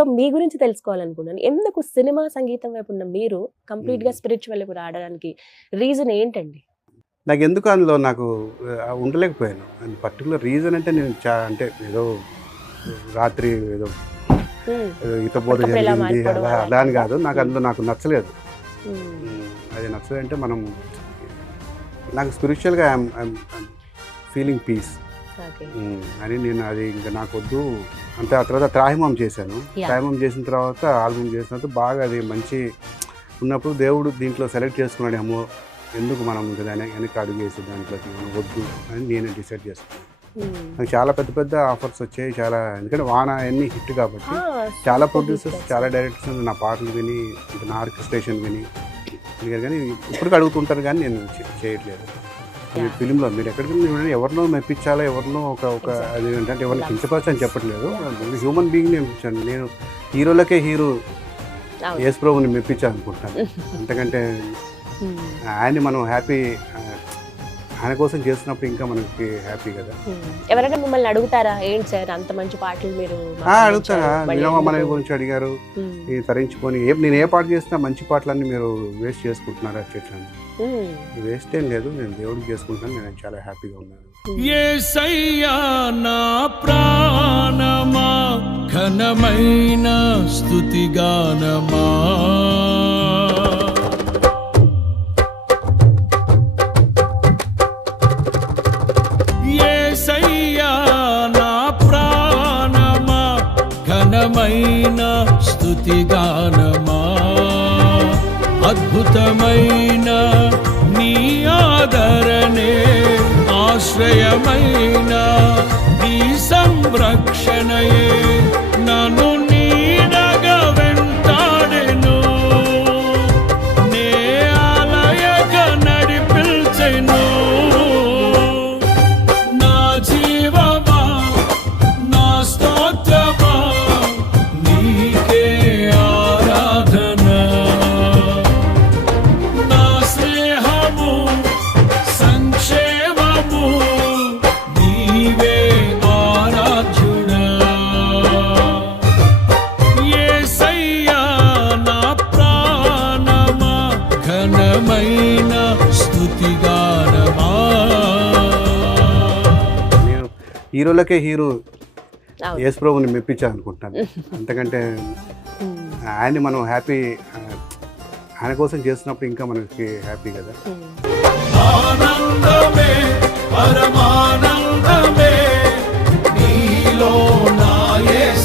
So మీ గురించి తెలుసుకోవాలనుకున్నాను ఎందుకు cinema సంగీతం వైపు ఉన్న మీరు కంప్లీట్గా స్పిరిచువల్ వైపు రావడానికి రీజన్ ఏంటండి? నాకు ఎందుకు అందులో నాకు ఉండలేకపోయాను. అండ్ పర్టికులర్ రీజన్ అంటే నేను చా అంటే ఏదో రాత్రి ఏదో ఎలా జరిగింది అలా అలా. అని కాదు. నాకు అందులో నాకు నచ్చలేదు. అది నచ్చలేదంటే మనం నాకు స్పిరిచువల్గా ఐఎమ్ ఫీలింగ్ పీస్. అని నేను అది ఇంకా నాకు వద్దు అంతే ఆ తర్వాత త్రాహిమం చేశాను. త్రాహిమం చేసిన తర్వాత ఆల్బమ్ చేసిన తర్వాత బాగా అది మంచి ఉన్నప్పుడు దేవుడు దీంట్లో సెలెక్ట్ చేసుకున్నాడు ఏమో ఎందుకు మనం ఇంకా దాని వెనక్కి అడుగు వేసి దాంట్లోకి మనం వద్దు అని నేను డిసైడ్ చేసుకున్నాను. నాకు చాలా పెద్ద పెద్ద ఆఫర్స్ వచ్చాయి చాలా ఎందుకంటే వాన అన్ని హిట్ కాబట్టి. Ah, చాలా ప్రొడ్యూసర్స్. చాలా డైరెక్టర్స్ నా పాటలు విని నా ఆర్కెస్ట్రేషన్ విని. కానీ ఇప్పుడు అడుగుతుంటారు కానీ నేను చేయట్లేదు. మీ. ఫిలింలో మీరు ఎక్కడికి ఎవరినో మెప్పించాలా ఎవరినో ఒక ఒక. అది ఏంటంటే ఎవరిని Love. కించపరచని చెప్పట్లేదు హ్యూమన్ బీయింగ్ మెప్పించాను నేను హీరోలకే హీరో. యేసు ప్రభుని మెప్పించాను అనుకుంటాను అంతకంటే Hmm. ఆయన్ని మనం హ్యాపీ ఆయన కోసం చేస్తున్నప్పుడు ఇంకా మనకి హ్యాపీ కదా Hmm. ఎవరైనా మిమ్మల్ని అడుగుతారా ఏంటి సార్ అంత మంచి పాటలు మీరు అడుగుతారా మళ్ళీ వినోమ మన ఎందుకు? గురించి అడిగారు Hmm. తరించుకొని ఏ నేను ఏ పాట చేసినా మంచి పాటలన్నీ మీరు వేస్ట్ చేసుకుంటున్నారా చెట్లని. వేస్ట్ ఏం లేదు నేను దేవుడికి చేసుకుంటాను నేను చాలా హ్యాపీగా ఉన్నాను. ఏసయ్యా నా ప్రాణమా ఘనమైన స్థుతిగానమా ఏసయ్యా నా ప్రాణమా ఘనమైన స్థుతిగానమా అద్భుతమైన ఆశ్రయమైన నీ సంరక్షణయే నను నీడగా వెంటాడెను. నే ఆలయక నడిపించెను. హీరోలకే హీరో. యేసు ప్రభుని మెప్పించాను అనుకుంటాను అంతకంటే. ఆయన్ని మనం హ్యాపీ ఆయన కోసం చేస్తున్నప్పుడు ఇంకా మనకి హ్యాపీ కదా. ఆనందమే పరమానందమే నీలో నా యేసయ్యా